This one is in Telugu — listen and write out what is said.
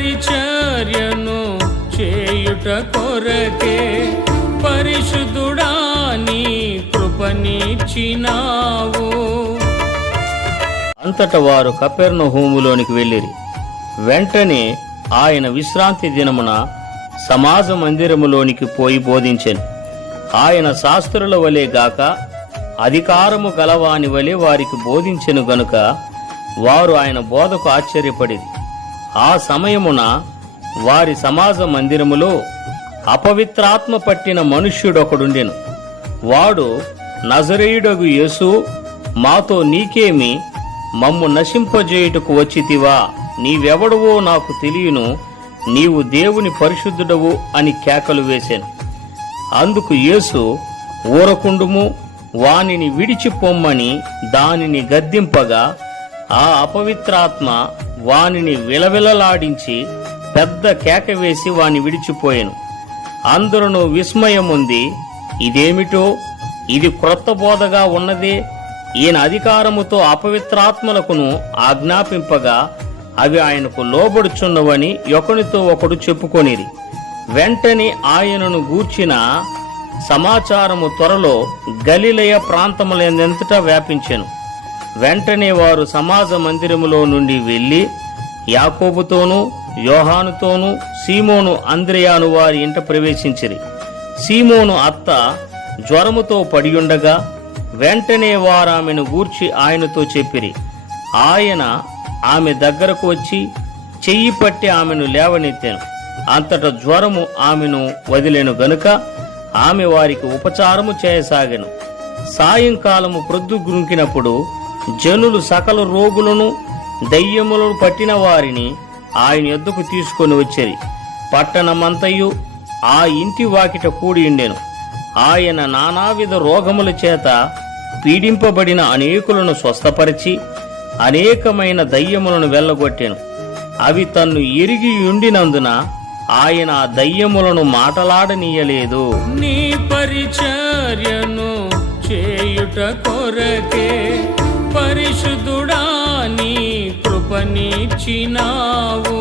పరిచర్యను చేయుట కొరకే పరిశుద్ధుడా నీ కృపనిచ్చినావు. అంతట వారు కపెర్నహూములోనికి వెళ్ళిరి. వెంటనే ఆయన విశ్రాంతి దినమున సమాజ మందిరములోనికి పోయి బోధించెను. ఆయన శాస్త్రుల వలె గాక అధికారము గలవాని వలె వారికి బోధించెను గనుక వారు ఆయన బోధకు ఆశ్చర్యపడిరి. ఆ సమయమున వారి సమాజ మందిరములో అపవిత్రాత్మ పట్టిన మనుష్యుడొకడుండెను. వాడు, నజరేయుడగు యేసు, మాతో నీకేమి? మమ్ము నశింపజేయుటకు వచ్చితివా? నీవెవడవో నాకు తెలియను, నీవు దేవుని పరిశుద్ధుడవు అని కేకలు వేశాను. అందుకు యేసు, ఊరకుండుము, వానిని విడిచిపొమ్మని దానిని గద్దింపగా ఆ అపవిత్రాత్మ వానిని విలవిలలాడించి పెద్ద కేక వేసి వాని విడిచిపోయాను. అందరూ విస్మయముంది, ఇదేమిటో, ఇది క్రొత్త బోధగా ఉన్నదే, ఈయన అధికారముతో అపవిత్రాత్మలకును ఆజ్ఞాపింపగా అవి ఆయనకు లోబడుచున్నవని ఒకనితో ఒకడు చెప్పుకొనిరి. వెంటనే ఆయనను గూర్చిన సమాచారము త్వరలో గలిలయ ప్రాంతములందంతటా వ్యాపించెను. వెంటనే వారు సమాజ మందిరములో నుండి వెళ్లి యాకోబుతోనూ యోహానుతోనూ సీమోను అంద్రెయాను వారి ఇంట ప్రవేశించిరి. సీమోను అత్త జ్వరముతో పడియుండగా వెంటనే వారామెను గూర్చి ఆయనతో చెప్పిరి. ఆయన ఆమె దగ్గరకు వచ్చి చెయ్యి పట్టి ఆమెను లేవనెత్తాను. అంతట జ్వరము ఆమెను వదిలేను గనుక ఆమె వారికి ఉపచారము చేయసాగెను. సాయంకాలము ప్రొద్దు గుంకినప్పుడు జనులు సకల రోగులను దయ్యములను పట్టిన వారిని ఆయన యొద్దకు తీసుకొని వచ్చేది. పట్టణమంతయు ఆ ఇంటి వాకిట కూడియుండెను. ఆయన నానావిధ రోగముల చేత పీడింపబడిన అనేకులను స్వస్థపరిచి అనేకమైన దయ్యములను వెళ్ళగొట్టెను. అవి తన్ను ఎరిగి ఉండినందున ఆయన ఆ దయ్యములను మాటలాడనీయలేదు. నీ పరిచర్యను చేయుట కొరకే పరిశుద్ధుడా నీ కృపనిచ్చినావు.